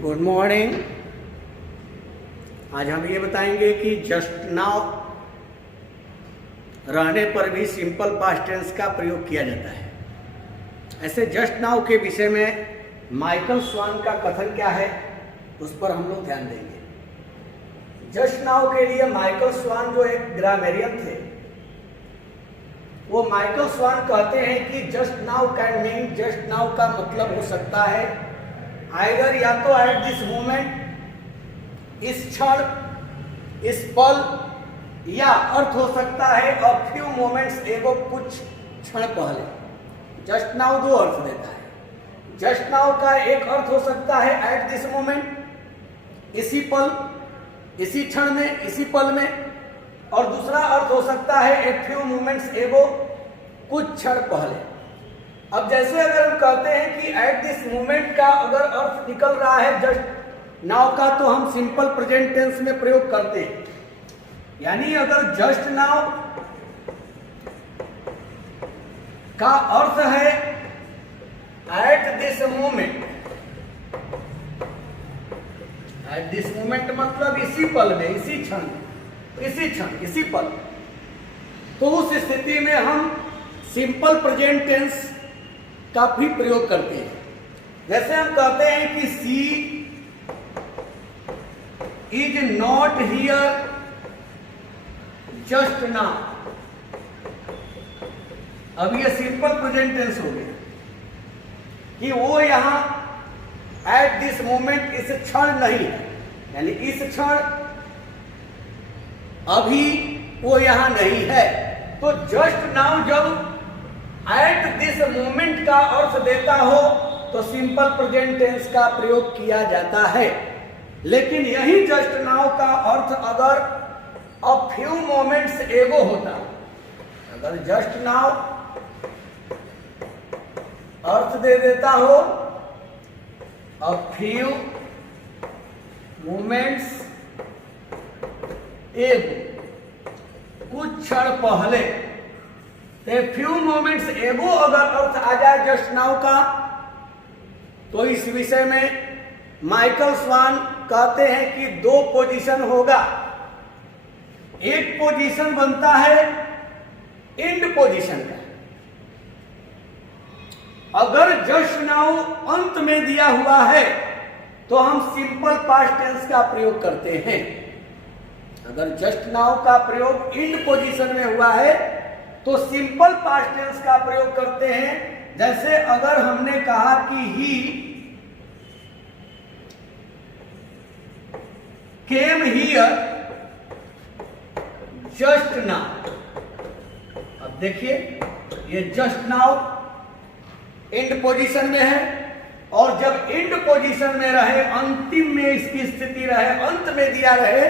Good morning. आज हम ये बताएंगे कि जस्ट नाउ रहने पर भी सिंपल पास्ट टेंस का प्रयोग किया जाता है। ऐसे जस्ट नाउ के विषय में माइकल स्वान का कथन क्या है उस पर हम लोग ध्यान देंगे। जस्ट नाउ के लिए माइकल स्वान जो एक ग्रामेरियन थे, वो माइकल स्वान कहते हैं कि just now can mean, just now का मतलब हो सकता है आइदर या तो एट दिस मोमेंट, इस क्षण, इस पल, या अर्थ हो सकता है अ फ्यू मोमेंट्स एगो, कुछ क्षण पहले। जस्ट नाउ दो अर्थ देता है। जस्ट नाउ का एक अर्थ हो सकता है एट दिस मोमेंट, इसी पल, इसी क्षण में, इसी पल में, और दूसरा अर्थ हो सकता है ए फ्यू मोमेंट्स एगो, कुछ क्षण पहले। अब जैसे अगर हम कहते हैं कि एट दिस मोमेंट का अगर अर्थ निकल रहा है जस्ट नाउ का, तो हम सिंपल प्रेजेंट टेंस में प्रयोग करते हैं। यानी अगर जस्ट नाउ का अर्थ है at this moment, at this moment मतलब इसी पल में, इसी क्षण, इसी क्षण, इसी पल, तो उस स्थिति में हम सिंपल प्रेजेंट टेंस का भी प्रयोग करते हैं। जैसे हम कहते हैं कि she is not here just now. अब ये सिंपल प्रेजेंट टेंस हो गया कि वो यहां एट दिस मोमेंट, इस क्षण नहीं है, यानी इस क्षण अभी वो यहां नहीं है। तो जस्ट नाउ जब एट दिस मोमेंट का अर्थ देता हो तो सिंपल प्रेजेंट टेंस का प्रयोग किया जाता है। लेकिन यही जस्ट नाउ का अर्थ अगर अ फ्यू मोमेंट्स एगो होता, अगर जस्ट नाउ अर्थ दे देता हो अ फ्यू मोमेंट्स एगो, कुछ क्षण पहले, ए फ्यू मोमेंट्स एगो अगर अर्थ आ जाए जस्ट नाउ का, तो इस विषय में माइकल स्वान कहते हैं कि दो पोजीशन होगा। एक पोजीशन बनता है एंड पोजीशन का। अगर जस्ट नाउ अंत में दिया हुआ है तो हम सिंपल पास्ट टेंस का प्रयोग करते हैं। अगर जस्ट नाउ का प्रयोग एंड पोजीशन में हुआ है तो सिंपल पास्ट टेंस का प्रयोग करते हैं। जैसे अगर हमने कहा कि ही केम हियर जस्ट नाउ। अब देखिए ये जस्ट नाउ एंड पोजीशन में है, और जब एंड पोजीशन में रहे, अंतिम में इसकी स्थिति रहे, अंत में दिया रहे,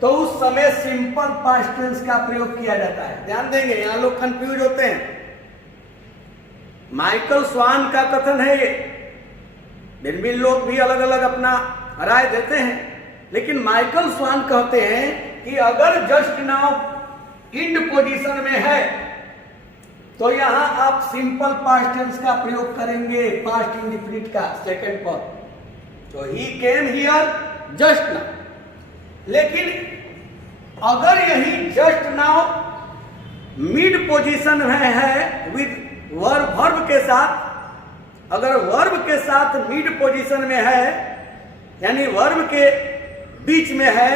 तो उस समय सिंपल पास्ट टेंस का प्रयोग किया जाता है। ध्यान देंगे, यहां लोग कंफ्यूज होते हैं। माइकल स्वान का कथन है ये, भिन्न भिन्न लोग भी अलग अलग अपना राय देते हैं, लेकिन माइकल स्वान कहते हैं कि अगर जस्ट नाउ एंड पोजीशन में है तो यहां आप सिंपल पास्ट टेंस का प्रयोग करेंगे, पास्ट इंडेफिनिट का सेकंड पर। तो ही केम हियर जस्ट नाउ। लेकिन अगर यही जस्ट नाउ मिड पोजीशन में है विद वर्ब के साथ, अगर वर्ब के साथ मिड पोजीशन में है, यानी वर्ब के बीच में है,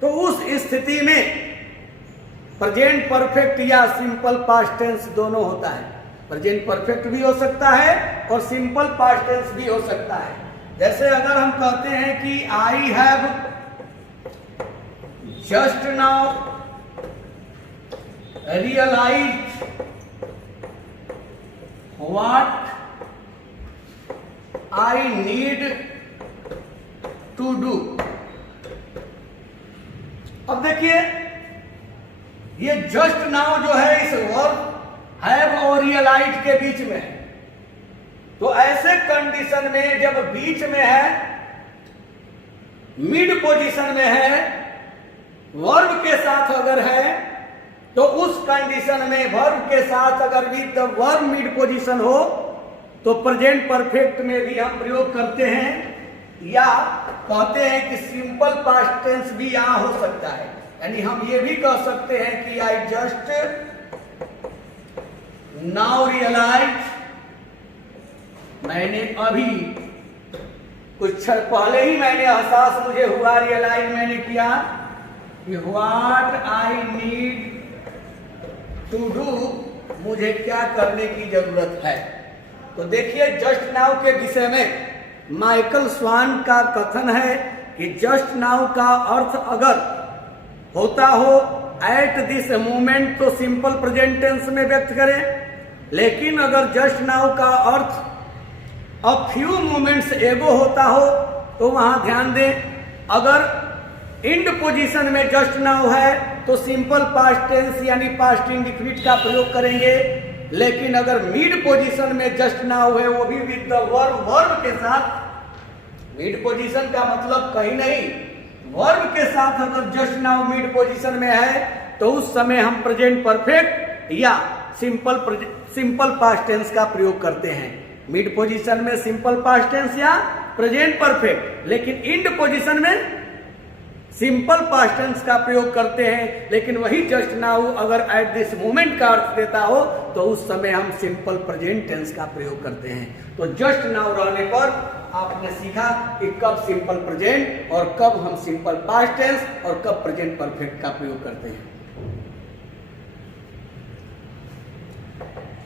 तो उस स्थिति में प्रेजेंट परफेक्ट या सिंपल पास्ट टेंस दोनों होता है। प्रेजेंट परफेक्ट भी हो सकता है और सिंपल पास्ट टेंस भी हो सकता है। जैसे अगर हम कहते हैं कि I have just now realise what I need to do. अब देखिए ये जस्ट नाउ जो है इस वर्ब हैव और रियलाइज के बीच में है। तो ऐसे कंडीशन में जब बीच में है, मिड पोजीशन में है, वर्ब के साथ अगर है, तो उस कंडीशन में वर्ब के साथ अगर with the verb mid position हो तो प्रेजेंट परफेक्ट में भी हम प्रयोग करते हैं या कहते हैं कि सिंपल पास्ट टेंस भी यहां हो सकता है। यानी हम ये भी कह सकते हैं कि आई जस्ट नाउ रियलाइज, मैंने अभी कुछ क्षण पहले ही मैंने एहसास मुझे हुआ, रियलाइज मैंने किया कि what I need to do, मुझे क्या करने की जरूरत है। तो देखिए जस्ट नाउ के विषय में माइकल स्वान का कथन है कि जस्ट नाउ का अर्थ अगर होता हो एट दिस मोमेंट तो सिंपल प्रेजेंट टेंस में व्यक्त करें, लेकिन अगर जस्ट नाउ का अर्थ अ फ्यू मोमेंट्स एगो होता हो तो वहां ध्यान दें, अगर इंड पोजीशन में जस्ट नाउ है तो सिंपल पास्ट टेंस यानी पास्ट इंडिफिनिट का प्रयोग करेंगे, लेकिन अगर मिड पोजीशन में जस्ट नाउ है वो भी विद द वर्ब के साथ, मिड पोजीशन का मतलब कहीं नहीं, वर्ब के साथ अगर जस्ट नाउ मिड पोजीशन में है तो उस समय हम प्रेजेंट परफेक्ट या सिंपल पास्ट टेंस का प्रयोग करते हैं। मिड पोजीशन में सिंपल पास्ट टेंस या प्रेजेंट परफेक्ट, लेकिन इंड पोजीशन में सिंपल पास्ट टेंस का प्रयोग करते हैं। लेकिन वही जस्ट नाउ अगर एट दिस मोमेंट का अर्थ देता हो तो उस समय हम सिंपल प्रेजेंट टेंस का प्रयोग करते हैं। तो जस्ट नाउ रहने पर आपने सीखा कि कब सिंपल प्रेजेंट और कब हम सिंपल पास्ट टेंस और कब प्रेजेंट परफेक्ट का प्रयोग करते हैं।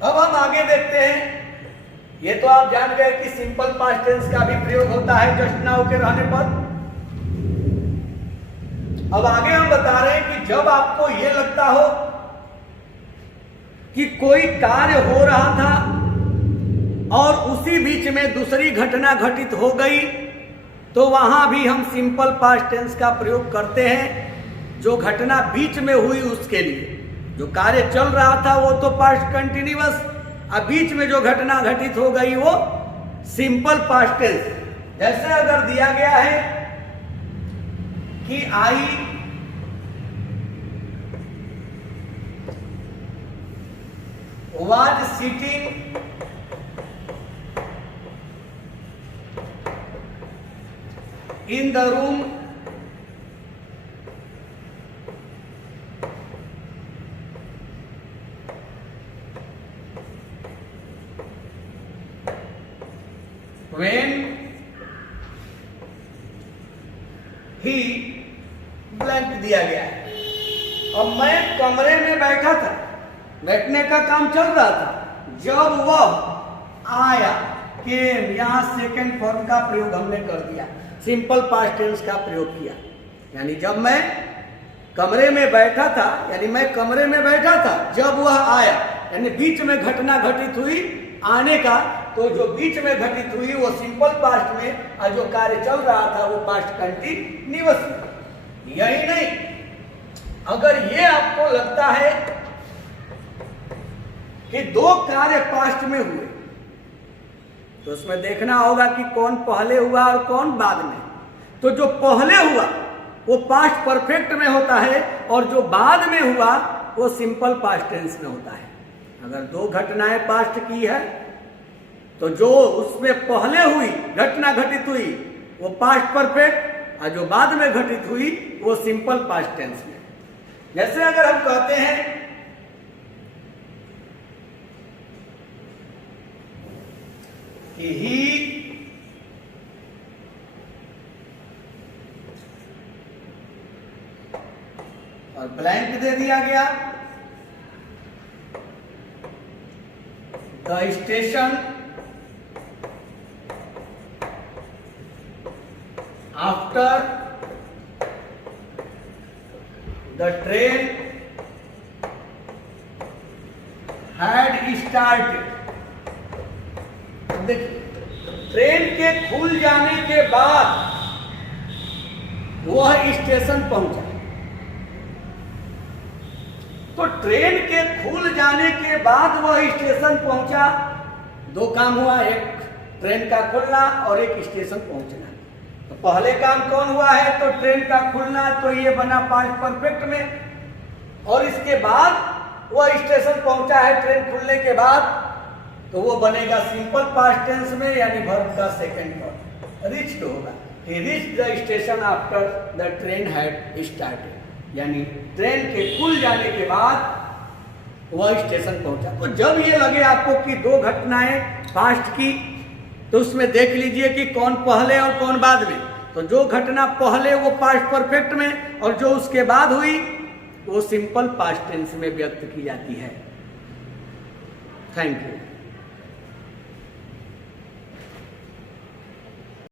अब हम आगे देखते हैं, ये तो आप जान गए कि सिंपल पास्ट टेंस का भी प्रयोग होता है जस्ट नाउ के रहने पर। अब आगे हम बता रहे हैं कि जब आपको यह लगता हो कि कोई कार्य हो रहा था और उसी बीच में दूसरी घटना घटित हो गई तो वहां भी हम सिंपल पास्ट टेंस का प्रयोग करते हैं। जो घटना बीच में हुई उसके लिए, जो कार्य चल रहा था वो तो पास्ट कंटिन्यूअस, अब बीच में जो घटना घटित हो गई वो सिंपल पास्ट टेंस। जैसे अगर दिया गया है कि आई was sitting in the room when he blank दिया गया है। अब मैं कमरे में बैठा था, बैठने का काम चल रहा था, जब वह आया, केम, यहां सेकेंड फॉर्म का प्रयोग हमने कर दिया, सिंपल पास्ट टेंस का प्रयोग किया। यानी जब मैं कमरे में बैठा था, यानी मैं कमरे में बैठा था जब वह आया, यानी बीच में घटना घटित हुई आने का, तो जो बीच में घटित हुई वो सिंपल पास्ट में और जो कार्य चल रहा था वो पास्ट कंटिन्यूअस में। यही नहीं, अगर ये आपको लगता है कि दो कार्य पास्ट में हुए तो उसमें देखना होगा कि कौन पहले हुआ और कौन बाद में। तो जो पहले हुआ वो पास्ट परफेक्ट में होता है और जो बाद में हुआ वो सिंपल पास्ट टेंस में होता है। अगर दो घटनाएं पास्ट की है तो जो उसमें पहले हुई घटना घटित हुई वो पास्ट परफेक्ट और जो बाद में घटित हुई वो सिंपल पास्ट टेंस में। जैसे अगर हम कहते हैं कि ही और ब्लैंक दे दिया गया, the station after the train had started. देखिए, ट्रेन के खुल जाने के बाद वह स्टेशन पहुंचा। तो ट्रेन के खुल जाने के बाद वह स्टेशन पहुंचा, दो काम हुआ, एक ट्रेन का खुलना और एक स्टेशन पहुंचना। तो पहले काम कौन हुआ है? तो ट्रेन का खुलना, तो ये बना पास्ट परफेक्ट में। और इसके बाद वह स्टेशन पहुंचा है ट्रेन खुलने के बाद, तो वो बनेगा सिंपल पास्ट टेंस में, यानी वर्ब का सेकंड फॉर्म। रिच्ड होगा, he reached the station after the train had started, यानी ट्रेन के खुल जाने के बाद वह स्टेशन पहुंचा। तो जब ये लगे आपको कि दो घटनाएं पास्ट की, तो उसमें देख लीजिए कि कौन पहले और कौन बाद में। तो जो घटना पहले वो पास्ट परफेक्ट में, और जो उसके बाद हुई वो सिंपल पास्ट टेंस में व्यक्त की जाती है। Thank you.